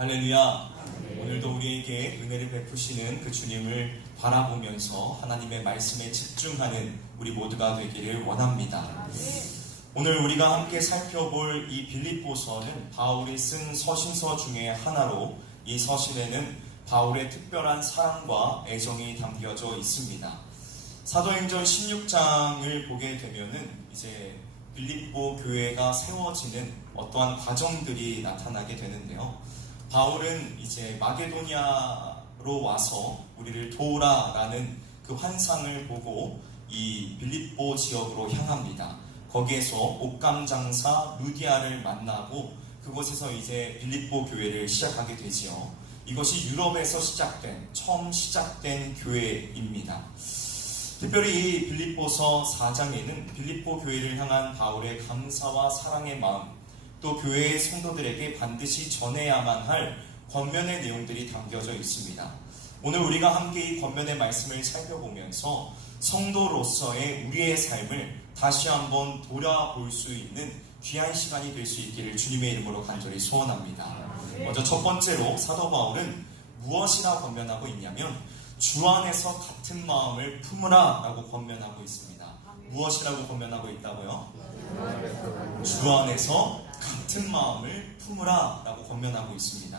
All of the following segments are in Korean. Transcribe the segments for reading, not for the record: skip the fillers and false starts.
할렐루야. 오늘도 우리에게 은혜를 베푸시는 그 주님을 바라보면서 하나님의 말씀에 집중하는 우리 모두가 되기를 원합니다. 오늘 우리가 함께 살펴볼 이 빌립보서는 바울이 쓴 서신서 중에 하나로, 이 서신에는 바울의 특별한 사랑과 애정이 담겨져 있습니다. 사도행전 16장을 보게 되면은 이제 빌립보 교회가 세워지는 어떠한 과정들이 나타나게 되는데요. 바울은 이제 마게도니아로 와서 우리를 도우라라는 그 환상을 보고 이 빌립보 지역으로 향합니다. 거기에서 옷감 장사 루디아를 만나고 그곳에서 이제 빌립보 교회를 시작하게 되지요. 이것이 유럽에서 처음 시작된 교회입니다. 특별히 이 빌립보서 4장에는 빌립보 교회를 향한 바울의 감사와 사랑의 마음, 또 교회의 성도들에게 반드시 전해야만 할 권면의 내용들이 담겨져 있습니다. 오늘 우리가 함께 이 권면의 말씀을 살펴보면서 성도로서의 우리의 삶을 다시 한번 돌아볼 수 있는 귀한 시간이 될 수 있기를 주님의 이름으로 간절히 소원합니다. 먼저 첫 번째로 사도 바울은 무엇이라 권면하고 있냐면 주 안에서 같은 마음을 품으라 라고 권면하고 있습니다. 무엇이라고 권면하고 있다고요? 주 안에서 같은 마음을 품으라 라고 권면하고 있습니다.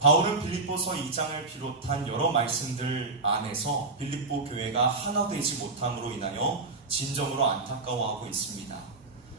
바울은 빌립보서 2장을 비롯한 여러 말씀들 안에서 빌립보 교회가 하나 되지 못함으로 인하여 진정으로 안타까워하고 있습니다.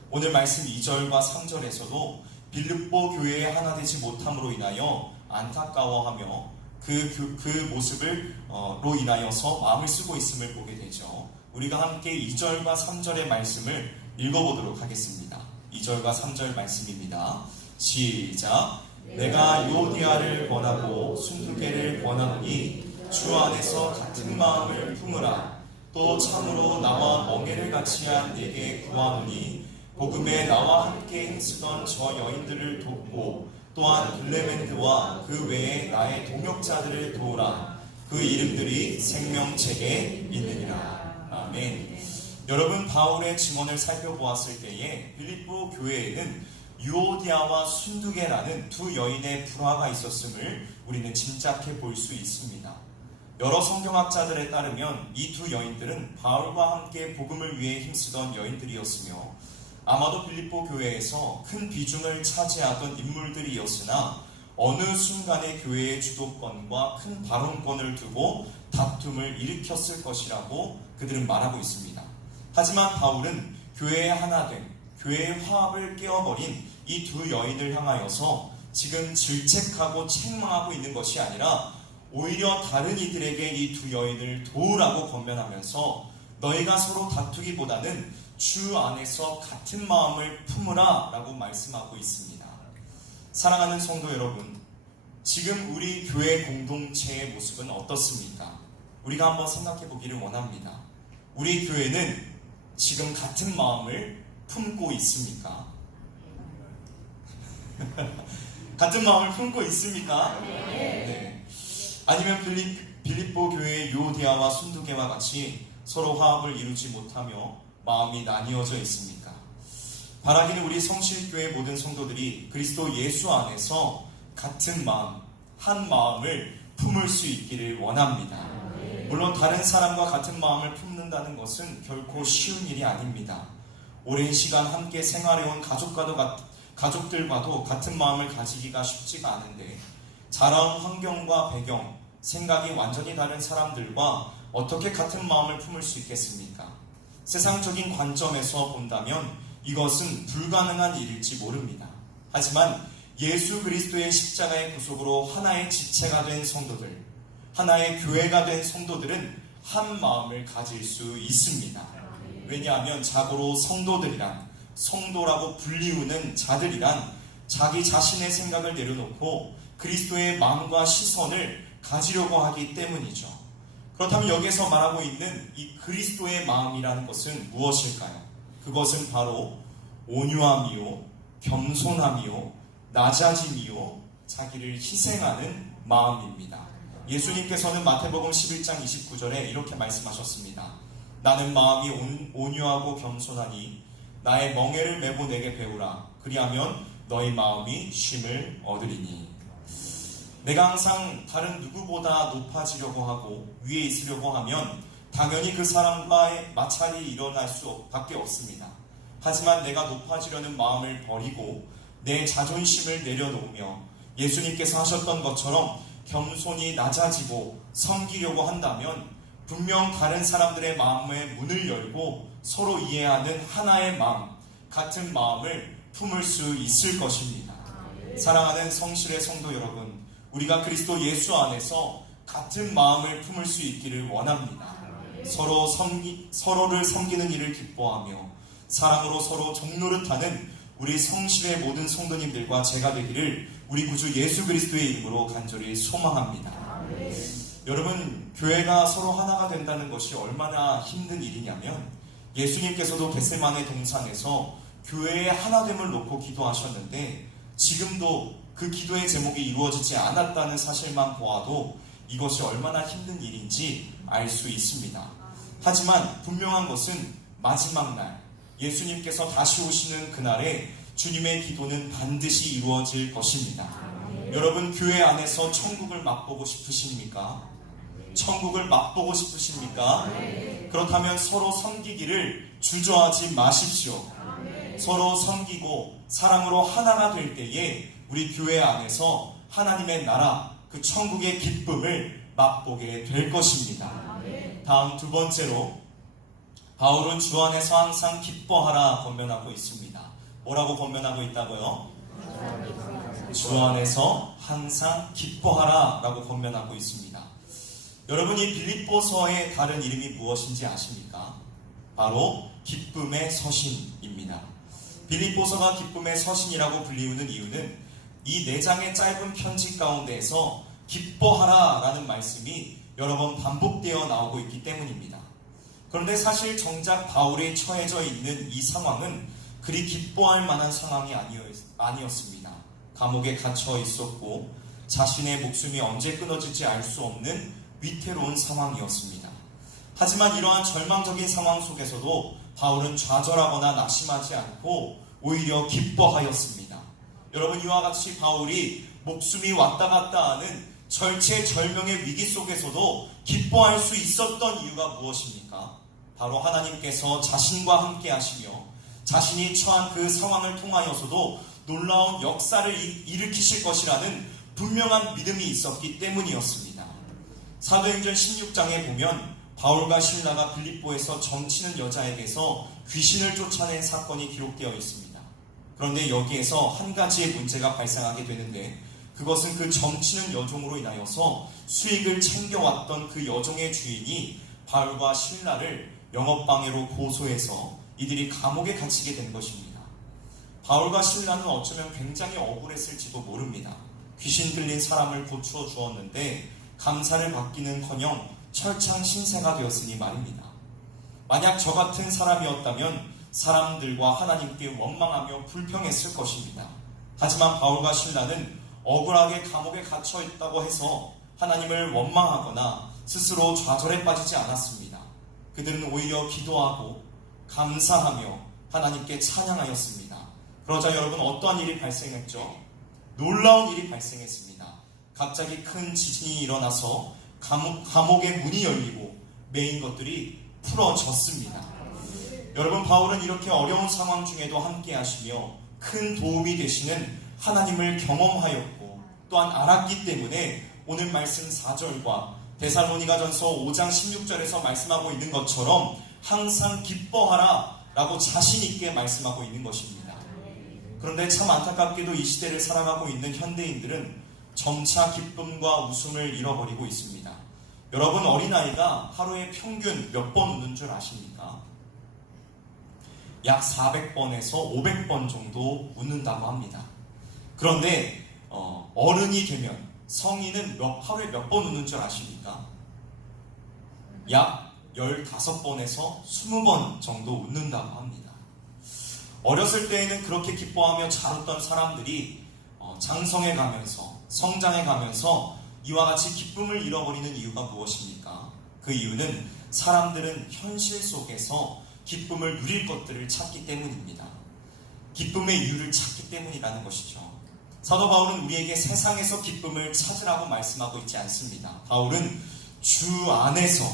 오늘 말씀 2절과 3절에서도 빌립보 교회에 하나 되지 못함으로 인하여 안타까워하며 그 모습으로 인하여서 마음을 쓰고 있음을 보게 되죠. 우리가 함께 2절과 3절의 말씀을 읽어보도록 하겠습니다. 2절과 3절 말씀입니다. 시작. 내가 요디아를 권하고 순두개를 권하노니 주 안에서 같은 마음을 품으라. 또 참으로 나와 멍에를 같이 한 내게 구하노니 복음에 나와 함께 힘쓰던 저 여인들을 돕고 또한 블레멘드와 그 외에 나의 동역자들을 도우라. 그 이름들이 생명책에 있느니라. 아멘. 여러분, 바울의 증언을 살펴보았을 때에 빌립보 교회에는 유오디아와 순두개라는 두 여인의 불화가 있었음을 우리는 짐작해 볼 수 있습니다. 여러 성경학자들에 따르면 이 두 여인들은 바울과 함께 복음을 위해 힘쓰던 여인들이었으며 아마도 빌립보 교회에서 큰 비중을 차지하던 인물들이었으나 어느 순간에 교회의 주도권과 큰 발언권을 두고 다툼을 일으켰을 것이라고 그들은 말하고 있습니다. 하지만 바울은 교회의 하나됨, 교회의 화합을 깨어버린 이 두 여인을 향하여서 지금 질책하고 책망하고 있는 것이 아니라 오히려 다른 이들에게 이 두 여인을 도우라고 권면하면서 너희가 서로 다투기보다는 주 안에서 같은 마음을 품으라 라고 말씀하고 있습니다. 사랑하는 성도 여러분, 지금 우리 교회 공동체의 모습은 어떻습니까? 우리가 한번 생각해 보기를 원합니다. 우리 교회는 지금 같은 마음을 품고 있습니까? 같은 마음을 품고 있습니까? 네. 아니면 빌립보 교회의 요디아와 순두개와 같이 서로 화합을 이루지 못하며 마음이 나뉘어져 있습니까? 바라기는 우리 성실교회 모든 성도들이 그리스도 예수 안에서 같은 마음, 한 마음을 품을 수 있기를 원합니다. 물론 다른 사람과 같은 마음을 품는다는 것은 결코 쉬운 일이 아닙니다. 오랜 시간 함께 생활해온 가족들과도 같은 마음을 가지기가 쉽지가 않은데 자라온 환경과 배경, 생각이 완전히 다른 사람들과 어떻게 같은 마음을 품을 수 있겠습니까? 세상적인 관점에서 본다면 이것은 불가능한 일일지 모릅니다. 하지만 예수 그리스도의 십자가의 구속으로 하나의 지체가 된 성도들, 하나의 교회가 된 성도들은 한 마음을 가질 수 있습니다. 왜냐하면 자고로 성도라고 불리우는 자들이란 자기 자신의 생각을 내려놓고 그리스도의 마음과 시선을 가지려고 하기 때문이죠. 그렇다면 여기에서 말하고 있는 이 그리스도의 마음이라는 것은 무엇일까요? 그것은 바로 온유함이요, 겸손함이요, 낮아짐이요, 자기를 희생하는 마음입니다. 예수님께서는 마태복음 11장 29절에 이렇게 말씀하셨습니다. 나는 마음이 온유하고 겸손하니 나의 멍에를 메고 내게 배우라. 그리하면 너희 마음이 쉼을 얻으리니. 내가 항상 다른 누구보다 높아지려고 하고 위에 있으려고 하면 당연히 그 사람과의 마찰이 일어날 수밖에 없습니다. 하지만 내가 높아지려는 마음을 버리고 내 자존심을 내려놓으며 예수님께서 하셨던 것처럼 겸손히 낮아지고 섬기려고 한다면 분명 다른 사람들의 마음의 문을 열고 서로 이해하는 하나의 마음, 같은 마음을 품을 수 있을 것입니다. 사랑하는 성실의 성도 여러분, 우리가 그리스도 예수 안에서 같은 마음을 품을 수 있기를 원합니다. 서로를 섬기는 일을 기뻐하며 사랑으로 서로 종노릇하는 우리 성실의 모든 성도님들과 제가 되기를 우리 구주 예수 그리스도의 이름으로 간절히 소망합니다. 여러분, 교회가 서로 하나가 된다는 것이 얼마나 힘든 일이냐면 예수님께서도 겟세마네 동산에서 교회의 하나됨을 놓고 기도하셨는데 지금도 그 기도의 제목이 이루어지지 않았다는 사실만 보아도 이것이 얼마나 힘든 일인지 알 수 있습니다. 하지만 분명한 것은 마지막 날 예수님께서 다시 오시는 그날에 주님의 기도는 반드시 이루어질 것입니다. 여러분, 교회 안에서 천국을 맛보고 싶으십니까? 천국을 맛보고 싶으십니까? 그렇다면 서로 섬기기를 주저하지 마십시오. 서로 섬기고 사랑으로 하나가 될 때에 우리 교회 안에서 하나님의 나라, 그 천국의 기쁨을 맛보게 될 것입니다. 다음 두 번째로 바울은 주 안에서 항상 기뻐하라 권면하고 있습니다. 뭐라고 권면하고 있다고요? 주 안에서 항상 기뻐하라 라고 권면하고 있습니다. 여러분, 이 빌립보서의 다른 이름이 무엇인지 아십니까? 바로 기쁨의 서신입니다. 빌립보서가 기쁨의 서신이라고 불리우는 이유는 이 4장의 짧은 편지 가운데에서 기뻐하라 라는 말씀이 여러 번 반복되어 나오고 있기 때문입니다. 그런데 사실 정작 바울이 처해져 있는 이 상황은 그리 기뻐할 만한 상황이 아니었습니다. 감옥에 갇혀 있었고 자신의 목숨이 언제 끊어질지 알 수 없는 위태로운 상황이었습니다. 하지만 이러한 절망적인 상황 속에서도 바울은 좌절하거나 낙심하지 않고 오히려 기뻐하였습니다. 여러분, 이와 같이 바울이 목숨이 왔다 갔다 하는 절체절명의 위기 속에서도 기뻐할 수 있었던 이유가 무엇입니까? 바로 하나님께서 자신과 함께 하시며 자신이 처한 그 상황을 통하여서도 놀라운 역사를 일으키실 것이라는 분명한 믿음이 있었기 때문이었습니다. 사도행전 16장에 보면 바울과 실라가 빌립보에서 점치는 여자에게서 귀신을 쫓아낸 사건이 기록되어 있습니다. 그런데 여기에서 한 가지의 문제가 발생하게 되는데 그것은 그 점치는 여종으로 인하여서 수익을 챙겨왔던 그 여종의 주인이 바울과 실라를 영업방해로 고소해서 이들이 감옥에 갇히게 된 것입니다. 바울과 실라는 어쩌면 굉장히 억울했을지도 모릅니다. 귀신 들린 사람을 고쳐 주었는데 감사를 받기는커녕 철창 신세가 되었으니 말입니다. 만약 저 같은 사람이었다면 사람들과 하나님께 원망하며 불평했을 것입니다. 하지만 바울과 실라는 억울하게 감옥에 갇혀 있다고 해서 하나님을 원망하거나 스스로 좌절에 빠지지 않았습니다. 그들은 오히려 기도하고 감사하며 하나님께 찬양하였습니다. 그러자 여러분, 어떠한 일이 발생했죠? 놀라운 일이 발생했습니다. 갑자기 큰 지진이 일어나서 감옥의 문이 열리고 메인 것들이 풀어졌습니다. 여러분, 바울은 이렇게 어려운 상황 중에도 함께 하시며 큰 도움이 되시는 하나님을 경험하였고 또한 알았기 때문에 오늘 말씀 4절과 데살로니가전서 5장 16절에서 말씀하고 있는 것처럼 항상 기뻐하라 라고 자신 있게 말씀하고 있는 것입니다. 그런데 참 안타깝게도 이 시대를 살아가고 있는 현대인들은 점차 기쁨과 웃음을 잃어버리고 있습니다. 여러분, 어린아이가 하루에 평균 몇 번 웃는 줄 아십니까? 약 400번에서 500번 정도 웃는다고 합니다. 그런데 어른이 되면 성인은 하루에 몇 번 웃는 줄 아십니까? 약 15번에서 20번 정도 웃는다고 합니다. 어렸을 때에는 그렇게 기뻐하며 잘 웃던 사람들이 장성해 가면서 성장해 가면서 이와 같이 기쁨을 잃어버리는 이유가 무엇입니까? 그 이유는 사람들은 현실 속에서 기쁨을 누릴 것들을 찾기 때문입니다. 기쁨의 이유를 찾기 때문이라는 것이죠. 사도 바울은 우리에게 세상에서 기쁨을 찾으라고 말씀하고 있지 않습니다. 바울은 주 안에서,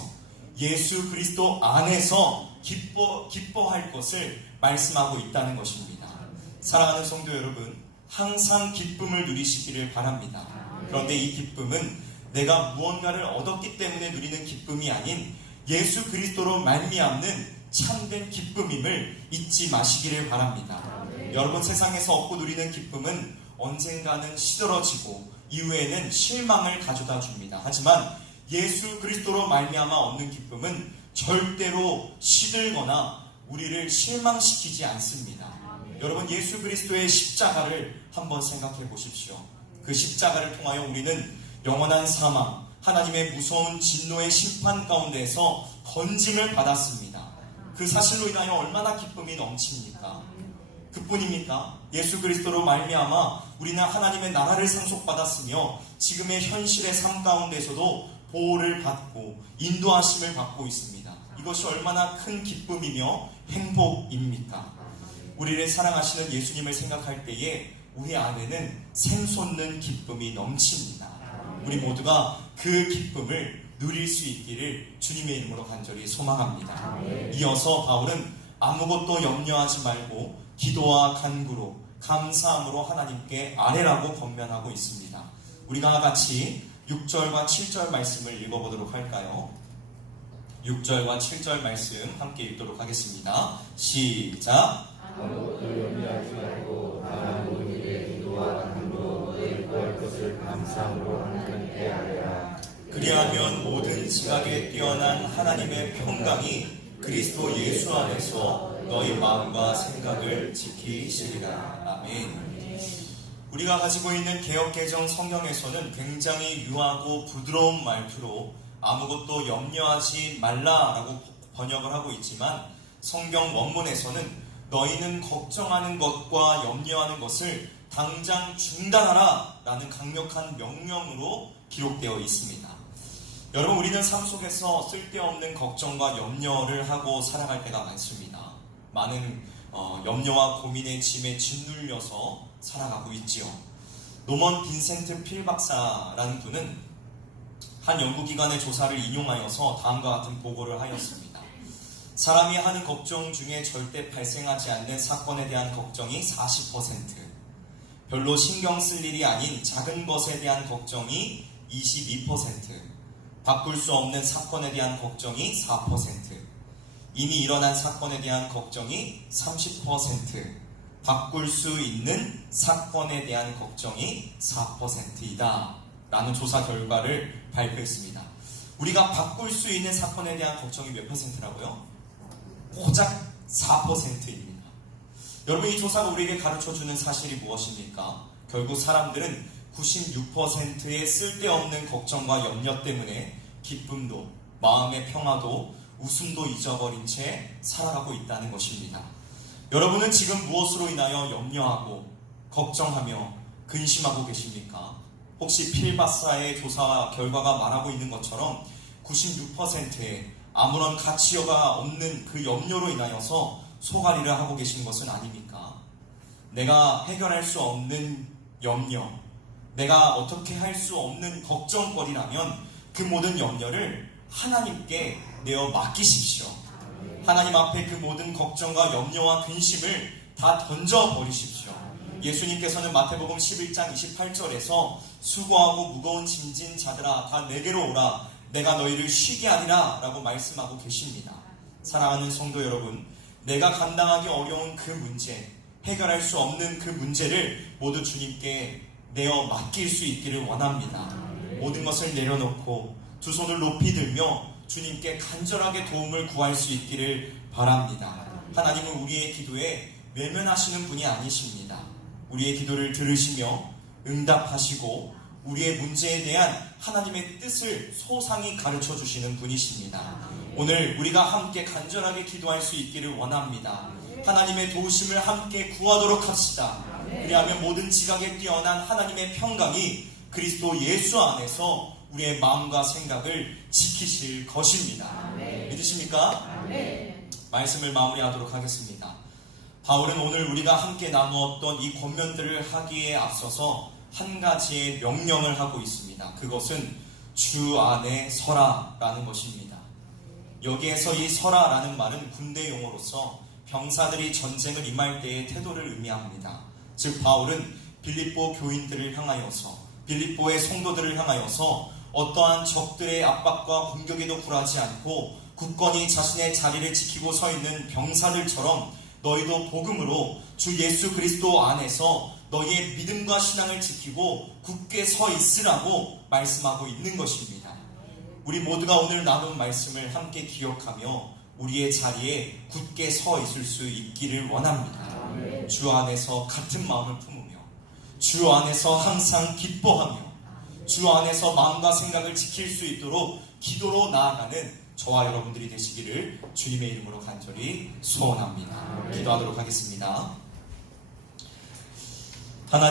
예수 그리스도 안에서 기뻐할 것을 말씀하고 있다는 것입니다. 사랑하는 성도 여러분, 항상 기쁨을 누리시기를 바랍니다. 그런데 이 기쁨은 내가 무언가를 얻었기 때문에 누리는 기쁨이 아닌 예수 그리스도로 말미암는 참된 기쁨임을 잊지 마시기를 바랍니다. 여러분, 세상에서 얻고 누리는 기쁨은 언젠가는 시들어지고 이후에는 실망을 가져다 줍니다. 하지만 예수 그리스도로 말미암아 얻는 기쁨은 절대로 시들거나 우리를 실망시키지 않습니다. 여러분, 예수 그리스도의 십자가를 한번 생각해 보십시오. 그 십자가를 통하여 우리는 영원한 사망, 하나님의 무서운 진노의 심판 가운데에서 건짐을 받았습니다. 그 사실로 인하여 얼마나 기쁨이 넘칩니까? 그뿐입니까? 예수 그리스도로 말미암아 우리는 하나님의 나라를 상속받았으며 지금의 현실의 삶 가운데서도 보호를 받고 인도하심을 받고 있습니다. 이것이 얼마나 큰 기쁨이며 행복입니까? 우리를 사랑하시는 예수님을 생각할 때에 우리 안에는 샘솟는 기쁨이 넘칩니다. 우리 모두가 그 기쁨을 누릴 수 있기를 주님의 이름으로 간절히 소망합니다. 이어서 바울은 아무것도 염려하지 말고 기도와 간구로 감사함으로 하나님께 아뢰라고 권면하고 있습니다. 우리가 같이 6절과 7절 말씀을 읽어보도록 할까요? 6절과 7절 말씀 함께 읽도록 하겠습니다. 시작. 아무것도 염려하지 말고 다만 모든 일에 기도와 간구로 너희 구할 것을 감사함으로 하나님께 아뢰라. 그리하면 모든 지각에 뛰어난 하나님의 평강이 그리스도 예수 안에서 너희 마음과 생각을 지키시리라. 아멘. 우리가 가지고 있는 개역개정 성경에서는 굉장히 유하고 부드러운 말투로 아무것도 염려하지 말라라고 번역을 하고 있지만 성경 원문에서는 너희는 걱정하는 것과 염려하는 것을 당장 중단하라 라는 강력한 명령으로 기록되어 있습니다. 여러분, 우리는 삶 속에서 쓸데없는 걱정과 염려를 하고 살아갈 때가 많습니다. 많은 염려와 고민의 짐에 짓눌려서 살아가고 있지요. 노먼 빈센트 필 박사라는 분은 한 연구기관의 조사를 인용하여서 다음과 같은 보고를 하였습니다. 사람이 하는 걱정 중에 절대 발생하지 않는 사건에 대한 걱정이 40%, 별로 신경 쓸 일이 아닌 작은 것에 대한 걱정이 22%, 바꿀 수 없는 사건에 대한 걱정이 4%, 이미 일어난 사건에 대한 걱정이 30%, 바꿀 수 있는 사건에 대한 걱정이 4%이다 라는 조사 결과를 발표했습니다. 우리가 바꿀 수 있는 사건에 대한 걱정이 몇 %라고요? 고작 4%입니다. 여러분, 이 조사가 우리에게 가르쳐주는 사실이 무엇입니까? 결국 사람들은 96%의 쓸데없는 걱정과 염려 때문에 기쁨도, 마음의 평화도, 웃음도 잊어버린 채 살아가고 있다는 것입니다. 여러분은 지금 무엇으로 인하여 염려하고 걱정하며 근심하고 계십니까? 혹시 필박사의 조사 결과가 말하고 있는 것처럼 96%의 아무런 가치가 없는 그 염려로 인하여서 소가리를 하고 계신 것은 아닙니까? 내가 해결할 수 없는 염려, 내가 어떻게 할 수 없는 걱정거리라면 그 모든 염려를 하나님께 내어 맡기십시오. 하나님 앞에 그 모든 걱정과 염려와 근심을 다 던져버리십시오. 예수님께서는 마태복음 11장 28절에서 수고하고 무거운 짐진 자들아 다 내게로 오라 내가 너희를 쉬게 하리라 라고 말씀하고 계십니다. 사랑하는 성도 여러분, 내가 감당하기 어려운 그 문제, 해결할 수 없는 그 문제를 모두 주님께 내어 맡길 수 있기를 원합니다. 모든 것을 내려놓고 두 손을 높이 들며 주님께 간절하게 도움을 구할 수 있기를 바랍니다. 하나님은 우리의 기도에 외면하시는 분이 아니십니다. 우리의 기도를 들으시며 응답하시고 우리의 문제에 대한 하나님의 뜻을 소상히 가르쳐 주시는 분이십니다. 오늘 우리가 함께 간절하게 기도할 수 있기를 원합니다. 하나님의 도우심을 함께 구하도록 합시다. 그리하면 모든 지각에 뛰어난 하나님의 평강이 그리스도 예수 안에서 우리의 마음과 생각을 지키실 것입니다. 믿으십니까? 말씀을 마무리하도록 하겠습니다. 바울은 오늘 우리가 함께 나누었던 이 권면들을 하기에 앞서서 한 가지의 명령을 하고 있습니다. 그것은 주 안에 서라라는 것입니다. 여기에서 이 서라라는 말은 군대 용어로서 병사들이 전쟁을 임할 때의 태도를 의미합니다. 즉 바울은 빌립보 교인들을 향하여서, 빌립보의 성도들을 향하여서 어떠한 적들의 압박과 공격에도 굴하지 않고 굳건히 자신의 자리를 지키고 서 있는 병사들처럼 너희도 복음으로 주 예수 그리스도 안에서 너희의 믿음과 신앙을 지키고 굳게 서 있으라고 말씀하고 있는 것입니다. 우리 모두가 오늘 나눈 말씀을 함께 기억하며 우리의 자리에 굳게 서 있을 수 있기를 원합니다. 주 안에서 같은 마음을 품으며 주 안에서 항상 기뻐하며 주 안에서 마음과 생각을 지킬 수 있도록 기도로 나아가는 저와 여러분들이 되시기를 주님의 이름으로 간절히 소원합니다. 기도하도록 하겠습니다. 하나님